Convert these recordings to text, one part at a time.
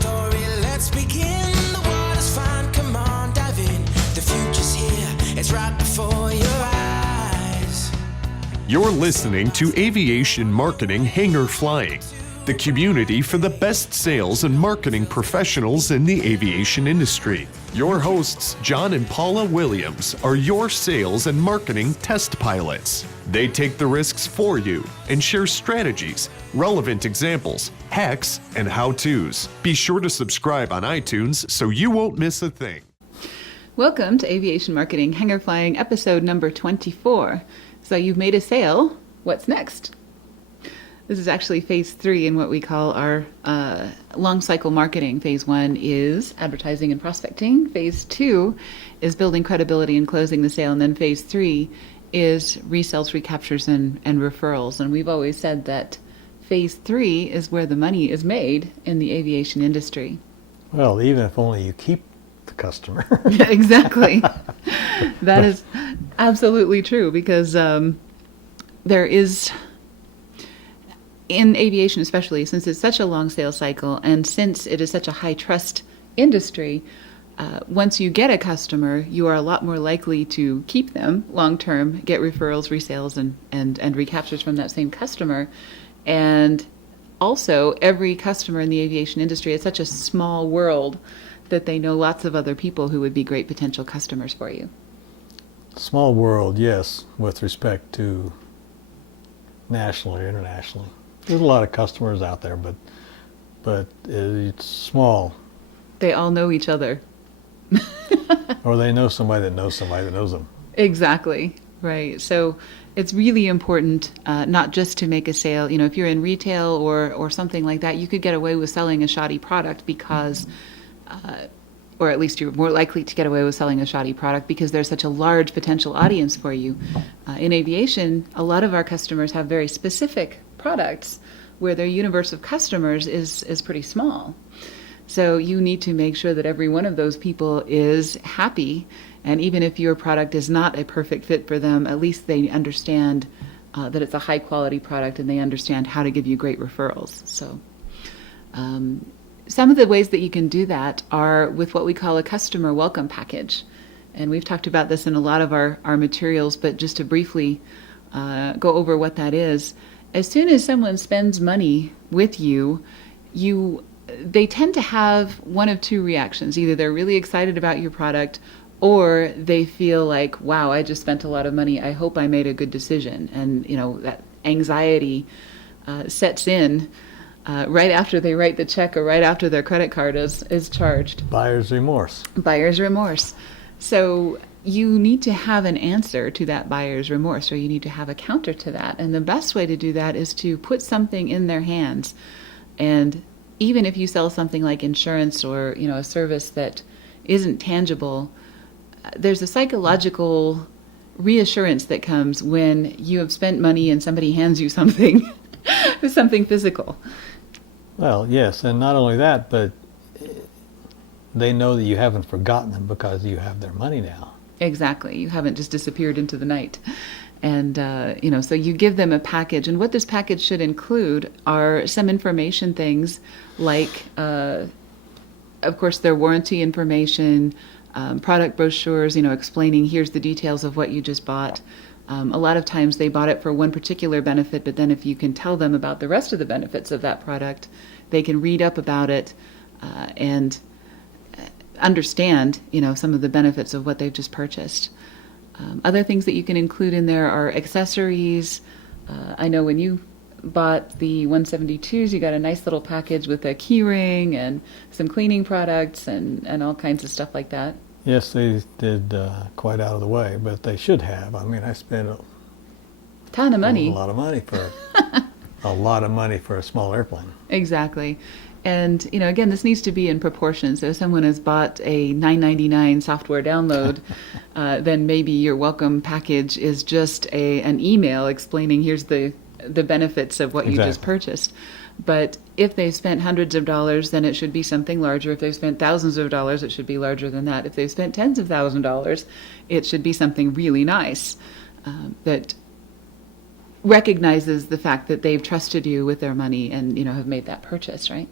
story, let's begin. The water's fine, come on, dive in. The future's here, it's right before your eyes. You're listening to Aviation Marketing Hangar Flying, the community for the best sales and marketing professionals in the aviation industry. Your hosts, John and Paula Williams, are your sales and marketing test pilots. They take the risks for you and share strategies, relevant examples, hacks, and how-tos. Be sure to subscribe on iTunes so you won't miss a thing. Welcome to Aviation Marketing Hangar Flying, episode number 24. So you've made a sale. What's next? This is actually phase 3 in what we call our long cycle marketing. Phase 1 is advertising and prospecting. Phase 2 is building credibility and closing the sale. And then phase 3 is resales, recaptures, and referrals. And we've always said that phase 3 is where the money is made in the aviation industry. Well, even if only you keep the customer. Exactly. That is absolutely true, because there is... in aviation especially, since it's such a long sales cycle and since it is such a high trust industry, once you get a customer, you are a lot more likely to keep them long term, get referrals, resales, and recaptures from that same customer. And also, every customer in the aviation industry is such a small world that they know lots of other people who would be great potential customers for you. Small world, yes, with respect to nationally or internationally. There's a lot of customers out there, but it's small. They all know each other. Or they know somebody that knows somebody that knows them. Exactly, right. So it's really important not just to make a sale. You know, if you're in retail or something like that, you could get away with selling a shoddy product because, or at least you're more likely to get away with selling a shoddy product because there's such a large potential audience for you. In aviation, a lot of our customers have very specific products where their universe of customers is pretty small. So you need to make sure that every one of those people is happy, and even if your product is not a perfect fit for them, at least they understand that it's a high quality product and they understand how to give you great referrals. So some of the ways that you can do that are with what we call a customer welcome package. And we've talked about this in a lot of our materials, but just to briefly go over what that is. As soon as someone spends money with you, they tend to have one of two reactions. Either they're really excited about your product, or they feel like, wow, I just spent a lot of money. I hope I made a good decision. And, you know, that anxiety sets in right after they write the check or right after their credit card is charged. Buyer's remorse. Buyer's remorse. So you need to have an answer to that buyer's remorse, or you need to have a counter to that. And the best way to do that is to put something in their hands. And even if you sell something like insurance or, you know, a service that isn't tangible, there's a psychological reassurance that comes when you have spent money and somebody hands you something, something physical. Well, yes, and not only that, but they know that you haven't forgotten them because you have their money now. Exactly. You haven't just disappeared into the night. And, you know, so you give them a package. And what this package should include are some information things like, of course, their warranty information, product brochures, you know, explaining here's the details of what you just bought. A lot of times they bought it for one particular benefit, but then if you can tell them about the rest of the benefits of that product, they can read up about it and understand, you know, some of the benefits of what they've just purchased. Other things that you can include in there are accessories. I know when you bought the 172s, you got a nice little package with a key ring and some cleaning products and all kinds of stuff like that. Yes, they did quite out of the way, but they should have. I mean, I spent a ton of money. A lot of money for a lot of money for a small airplane. Exactly. And, you know, again, this needs to be in proportion. So if someone has bought a $9.99 software download, then maybe your welcome package is just an email explaining here's the benefits of what you just purchased. But if they've spent hundreds of dollars, then it should be something larger. If they've spent thousands of dollars, it should be larger than that. If they've spent tens of thousands of dollars, it should be something really nice that recognizes the fact that they've trusted you with their money and, you know, have made that purchase, right?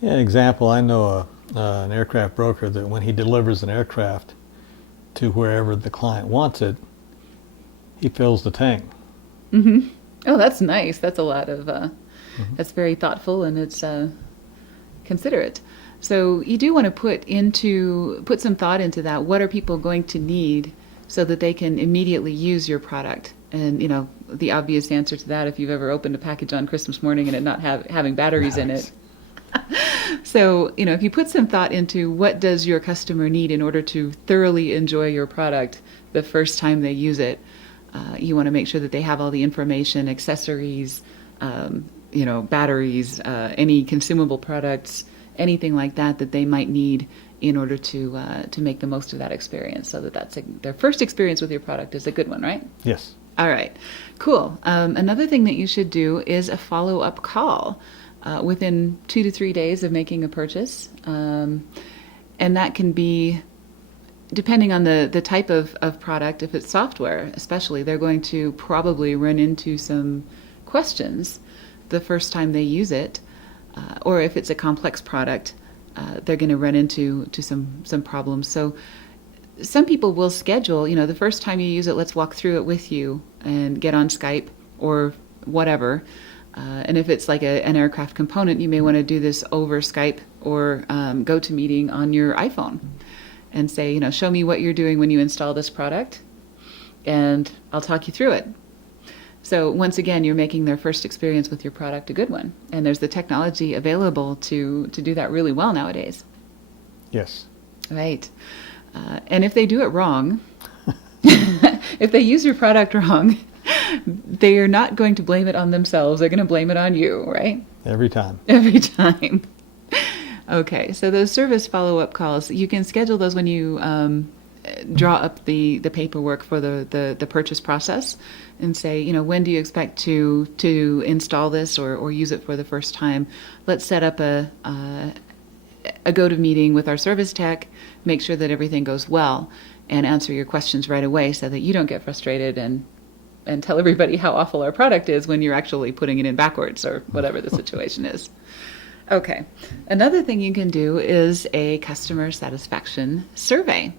Yeah, an example, I know an aircraft broker that when he delivers an aircraft to wherever the client wants it, he fills the tank. Oh, that's nice. That's a lot of, that's very thoughtful, and it's considerate. So you do want to put some thought into that. What are people going to need so that they can immediately use your product? And, you know, the obvious answer to that, if you've ever opened a package on Christmas morning and it not having batteries in it. So, you know, if you put some thought into what does your customer need in order to thoroughly enjoy your product the first time they use it, you want to make sure that they have all the information, accessories, you know, batteries, any consumable products, anything like that that they might need in order to make the most of that experience, so that their first experience with your product is a good one, right? Yes. All right, cool. Another thing that you should do is a follow-up call within 2 to 3 days of making a purchase, and that can be, depending on the type of product. If it's software especially, they're going to probably run into some questions the first time they use it, or if it's a complex product, they're going to run into some problems. So some people will schedule, you know, the first time you use it, let's walk through it with you and get on Skype or whatever. And if it's like an aircraft component, you may want to do this over Skype or GoToMeeting on your iPhone and say, you know, show me what you're doing when you install this product, and I'll talk you through it. So once again, you're making their first experience with your product a good one. And there's the technology available to do that really well nowadays. Yes. Right. And if they do it wrong, if they use your product wrong, they are not going to blame it on themselves. They're going to blame it on you, right? Every time. Every time. Okay, so those service follow-up calls, you can schedule those when you draw up the paperwork for the purchase process, and say, you know, when do you expect to install this or use it for the first time? Let's set up a go-to-meeting with our service tech, make sure that everything goes well, and answer your questions right away so that you don't get frustrated and tell everybody how awful our product is when you're actually putting it in backwards or whatever the situation is. Okay. Another thing you can do is a customer satisfaction survey.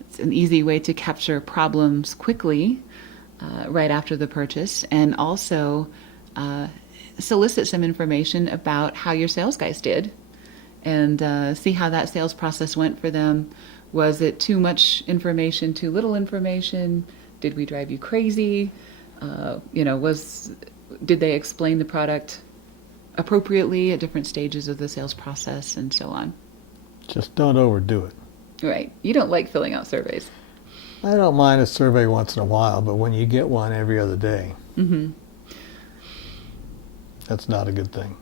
It's an easy way to capture problems quickly right after the purchase, and also solicit some information about how your sales guys did, and see how that sales process went for them. Was it too much information, too little information? Did we drive you crazy? You know, did they explain the product appropriately at different stages of the sales process, and so on? Just don't overdo it. Right. You don't like filling out surveys. I don't mind a survey once in a while, but when you get one every other day, that's not a good thing.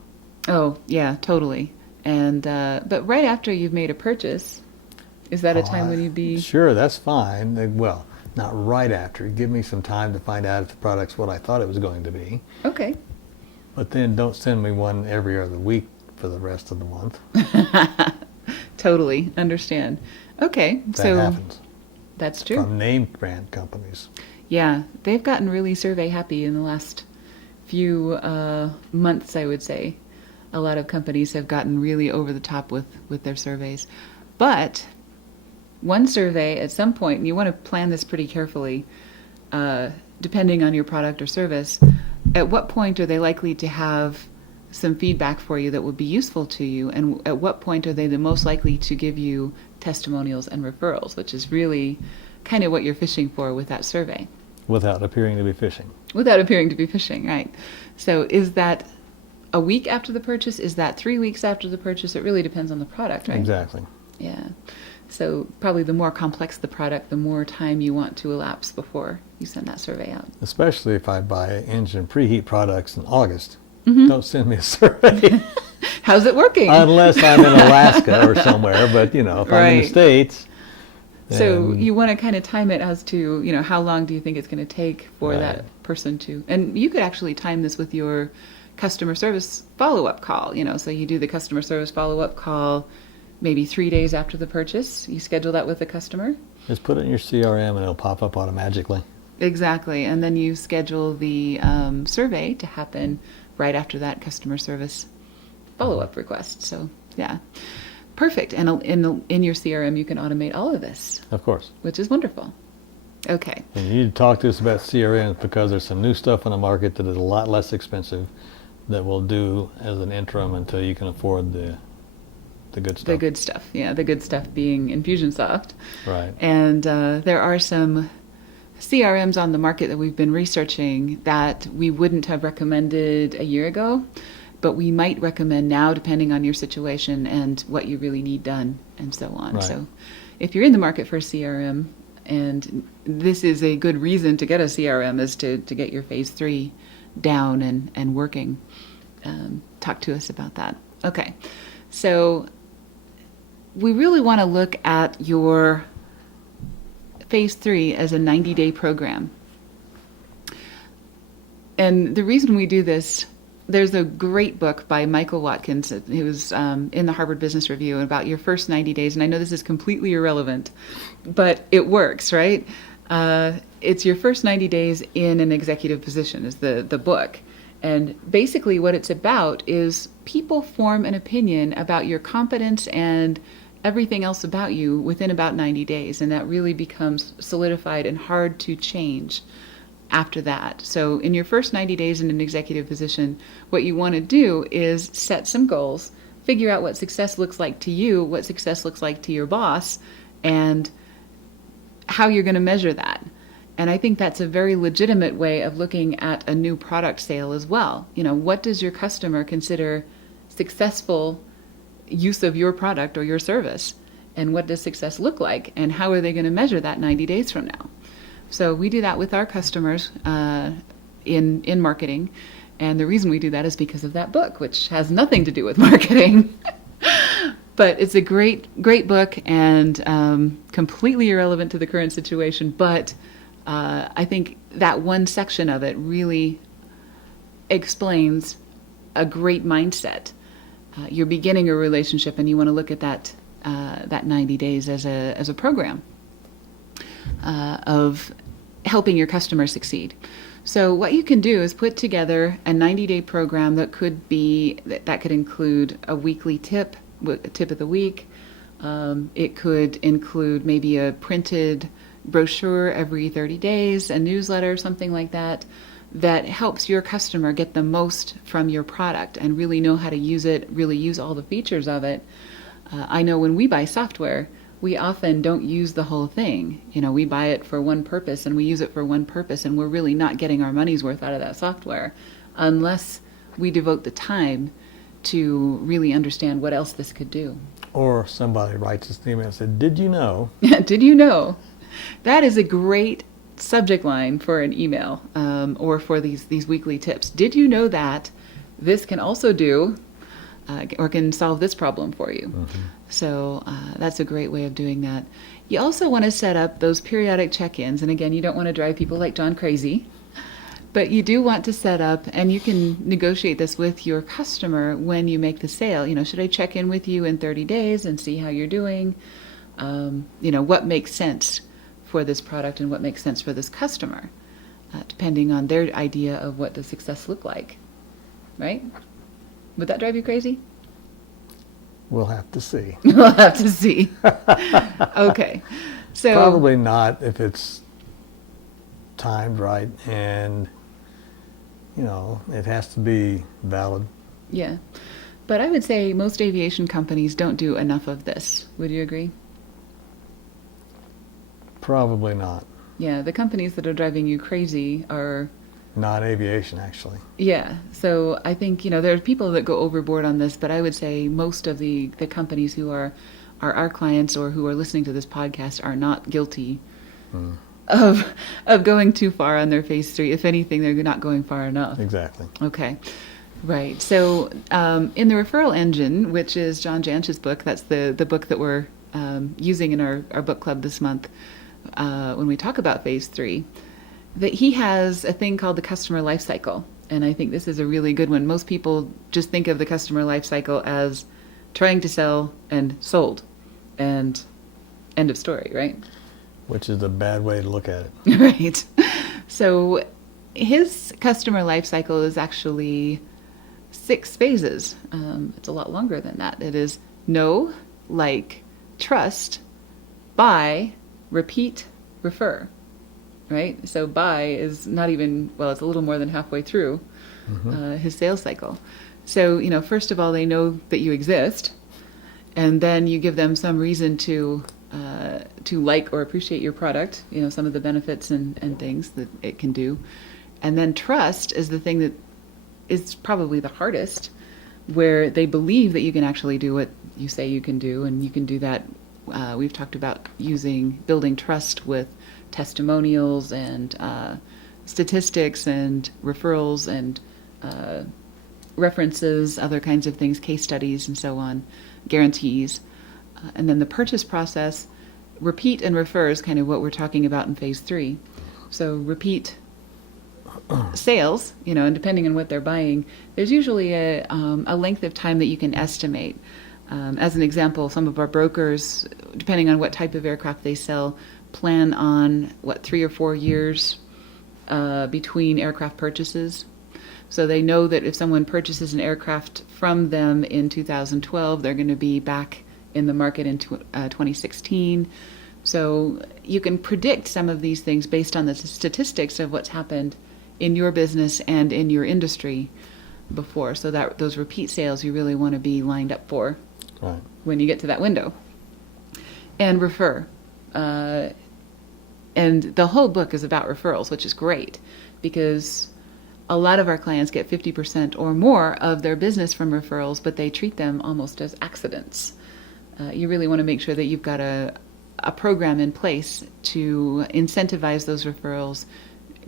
Oh, yeah, totally. And but right after you've made a purchase, is that a time when you'd be... Sure, that's fine. Well, not right after. Give me some time to find out if the product's what I thought it was going to be. Okay. But then don't send me one every other week for the rest of the month. Totally understand. Okay, That so happens. That's true. From name brand companies. Yeah, they've gotten really survey happy in the last few months, I would say. A lot of companies have gotten really over the top with their surveys. But one survey at some point, and you want to plan this pretty carefully, depending on your product or service, at what point are they likely to have some feedback for you that would be useful to you, and at what point are they the most likely to give you testimonials and referrals, which is really kind of what you're fishing for with that survey. Without appearing to be fishing. Without appearing to be fishing, right. So is that a week after the purchase? Is that 3 weeks after the purchase? It really depends on the product, right? Exactly. Yeah. So probably the more complex the product, the more time you want to elapse before you send that survey out. Especially if I buy engine preheat products in August. Don't send me a survey. How's it working? Unless I'm in Alaska or somewhere, but you know, if I'm in the Right. States. So then- you want to kind of time it as to, you know, how long do you think it's going to take for Right. that person to, and you could actually time this with your customer service follow-up call, you know, so you do the customer service follow-up call maybe 3 days after the purchase. You schedule that with the customer. Just put it in your CRM and it'll pop up automatically. Exactly. And then you schedule the survey to happen right after that customer service follow-up request. So Yeah. Perfect. And in your CRM, you can automate all of this, Of course. which is wonderful. Okay. And you need to talk to us about CRMs because there's some new stuff on the market that is a lot less expensive that will do as an interim until you can afford the good stuff. The good stuff. Yeah, the good stuff being Infusionsoft. Right. And there are some CRMs on the market that we've been researching that we wouldn't have recommended a year ago, but we might recommend now depending on your situation and what you really need done and so on. Right. So if you're in the market for a CRM, and this is a good reason to get a CRM, is to get your phase 3 down and working. Talk to us about that. Okay. So we really want to look at your phase 3 as a 90-day program. And the reason we do this, there's a great book by Michael Watkins. He was in the Harvard Business Review about your first 90 days. And I know this is completely irrelevant, but it works, right? It's your first 90 days in an executive position is the book. And basically what it's about is people form an opinion about your competence and everything else about you within about 90 days. And that really becomes solidified and hard to change after that. So in your first 90 days in an executive position, what you want to do is set some goals, figure out what success looks like to you, what success looks like to your boss, and how you're going to measure that. And I think that's a very legitimate way of looking at a new product sale as well. You know, what does your customer consider successful use of your product or your service? And what does success look like? And how are they going to measure that 90 days from now? So we do that with our customers in marketing. And the reason we do that is because of that book, which has nothing to do with marketing. But it's a great book and completely irrelevant to the current situation. But I think that one section of it really explains a great mindset. You're beginning a relationship and you want to look at that 90 days as a program of helping your customer succeed. So what you can do is put together a 90-day program that could include a weekly tip of the week. It could include maybe a printed brochure every 30 days, a newsletter, something like that, that helps your customer get the most from your product and really know how to use it, really use all the features of it. I know when we buy software, we often don't use the whole thing. You know, we buy it for one purpose and we use it for one purpose, and we're really not getting our money's worth out of that software unless we devote the time to really understand what else this could do. Or somebody writes us an email and said, "Did you know?" Did you know? That is a great subject line for an email or for these weekly tips. Did you know that this can also do or can solve this problem for you? Mm-hmm. So that's a great way of doing that. You also want to set up those periodic check-ins. And again, you don't want to drive people like John crazy, but you do want to set up, and you can negotiate this with your customer when you make the sale. You know, should I check in with you in 30 days and see how you're doing? You know, what makes sense for this product and what makes sense for this customer, depending on their idea of what does success look like, right? Would that drive you crazy? We'll have to see. We'll have to see. Okay. So probably not if it's timed right, and you know, it has to be valid. Yeah. But I would say most aviation companies don't do enough of this. Would you agree? Probably not. Yeah, the companies that are driving you crazy are not aviation, actually. Yeah. So I think, you know, there are people that go overboard on this, but I would say most of the companies who are our clients or who are listening to this podcast are not guilty of going too far on their phase 3. If anything, they're not going far enough. Exactly. Okay. Right. So in the referral engine, which is John Jansch's book, that's the book that we're using in our book club this month when we talk about phase 3, that he has a thing called the customer life cycle. And I think this is a really good one. Most people just think of the customer life cycle as trying to sell and sold and end of story, right? Which is a bad way to look at it. Right. So his customer life cycle is actually 6 phases. It's a lot longer than that. It is know, like, trust, buy, repeat, refer. Right? So buy is not even, well, it's a little more than halfway through his sales cycle. So, first of all, they know that you exist, and then you give them some reason to like or appreciate your product, some of the benefits and things that it can do. And then trust is the thing that is probably the hardest, where they believe that you can actually do what you say you can do, and you can do that. We've talked about building trust with testimonials and statistics and referrals and references, other kinds of things, case studies and so on, guarantees. And then the purchase process, repeat and refer is kind of what we're talking about in phase 3. So repeat sales, and depending on what they're buying, there's usually a length of time that you can estimate. As an example, some of our brokers, depending on what type of aircraft they sell, plan on 3 or 4 years between aircraft purchases. So they know that if someone purchases an aircraft from them in 2012, they're going to be back in the market in 2016. So you can predict some of these things based on the statistics of what's happened in your business and in your industry before. So that those repeat sales you really want to be lined up for when you get to that window. And refer. And the whole book is about referrals, which is great because a lot of our clients get 50% or more of their business from referrals, but they treat them almost as accidents. You really want to make sure that you've got a program in place to incentivize those referrals,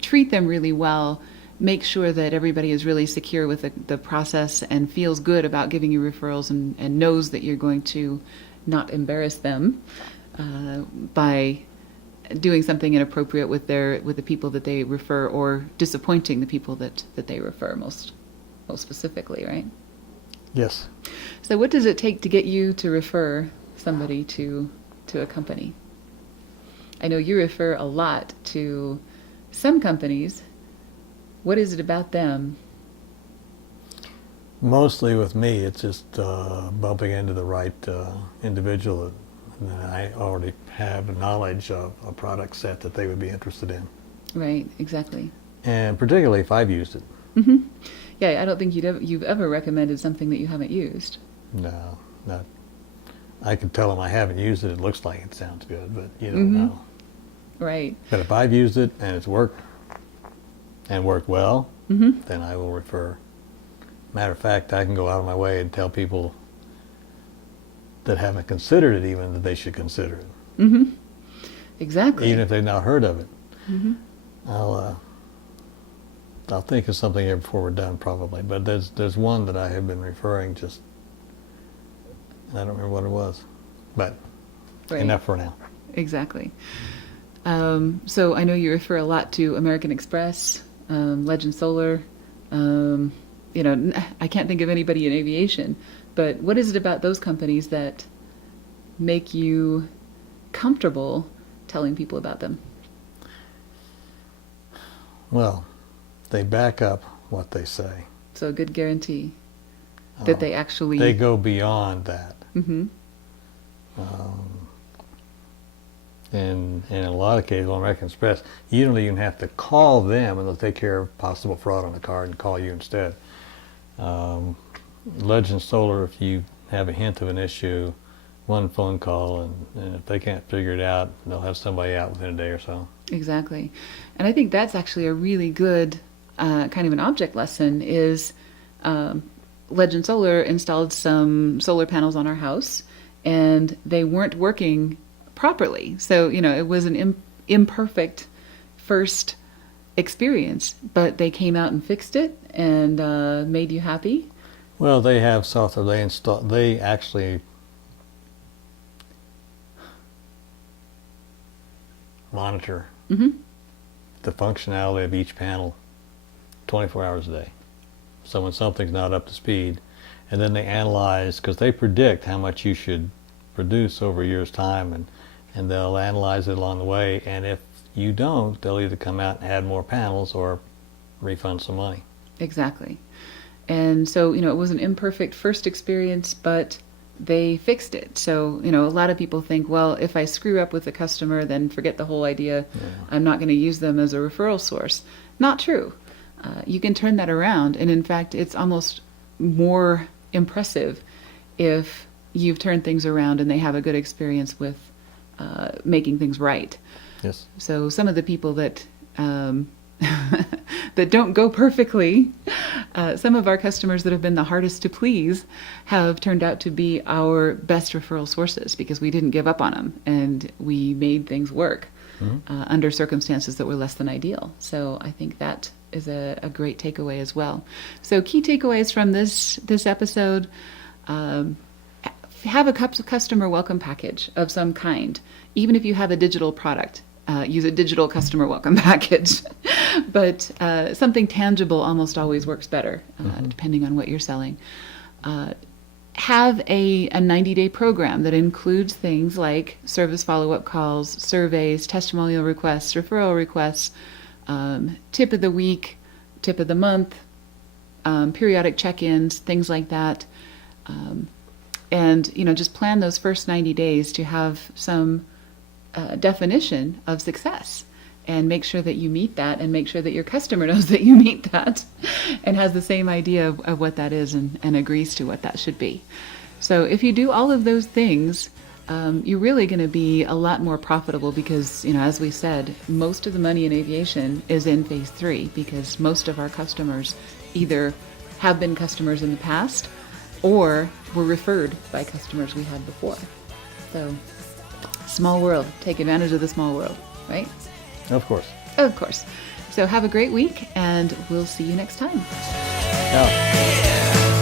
treat them really well, make sure that everybody is really secure with the process and feels good about giving you referrals and knows that you're going to not embarrass them by doing something inappropriate with the people that they refer, or disappointing the people that they refer most specifically, right? Yes. So what does it take to get you to refer somebody to a company? I know you refer a lot to some companies. What is it about them? Mostly with me, it's just bumping into the right individual and I already have knowledge of a product set that they would be interested in. Right, exactly. And particularly if I've used it. Mm-hmm. Yeah, I don't think you've ever recommended something that you haven't used. No, not. I can tell them I haven't used it. It looks like it sounds good, but you don't know. Right. But if I've used it and it's worked and worked well, then I will refer. Matter of fact, I can go out of my way and tell people that haven't considered it even that they should consider it. Mm-hmm. Exactly. Even if they've not heard of it. Mm-hmm. I'll think of something here before we're done probably. But there's one that I have been referring just, I don't remember what it was. But enough for now. Exactly. So I know you refer a lot to American Express, Legend Solar. I can't think of anybody in aviation, but what is it about those companies that make you comfortable telling people about them? Well, they back up what they say. So a good guarantee that they actually... They go beyond that. Mm-hmm. And in a lot of cases on American Express, you don't even have to call them and they'll take care of possible fraud on the card and call you instead. Legend Solar, if you have a hint of an issue, one phone call, and if they can't figure it out, they'll have somebody out within a day or so. Exactly. And I think that's actually a really good kind of an object lesson is Legend Solar installed some solar panels on our house and they weren't working properly. So, it was an imperfect first experience, but they came out and fixed it and made you happy. Well, they have software they actually monitor the functionality of each panel 24 hours a day. So when something's not up to speed, and then they analyze, because they predict how much you should produce over a year's time, and they'll analyze it along the way, and if you don't, they'll either come out and add more panels or refund some money. Exactly. And so, it was an imperfect first experience, but they fixed it. So, a lot of people think, well, if I screw up with a customer, then forget the whole idea. Yeah. I'm not going to use them as a referral source. Not true. You can turn that around. And in fact, it's almost more impressive if you've turned things around and they have a good experience with making things right. Yes. So some of the people that that don't go perfectly, some of our customers that have been the hardest to please have turned out to be our best referral sources because we didn't give up on them and we made things work under circumstances that were less than ideal. So I think that is a great takeaway as well. So key takeaways from this episode: have a customer welcome package of some kind, even if you have a digital product. Use a digital customer welcome package. But something tangible almost always works better, depending on what you're selling. Have a 90-day program that includes things like service follow-up calls, surveys, testimonial requests, referral requests, tip of the week, tip of the month, periodic check-ins, things like that. And, just plan those first 90 days to have some definition of success and make sure that you meet that and make sure that your customer knows that you meet that and has the same idea of what that is and agrees to what that should be. So if you do all of those things, you're really going to be a lot more profitable because, as we said, most of the money in aviation is in phase 3 because most of our customers either have been customers in the past or were referred by customers we had before. So small world. Take advantage of the small world, right? Of course. Of course. So have a great week, and we'll see you next time. Yeah.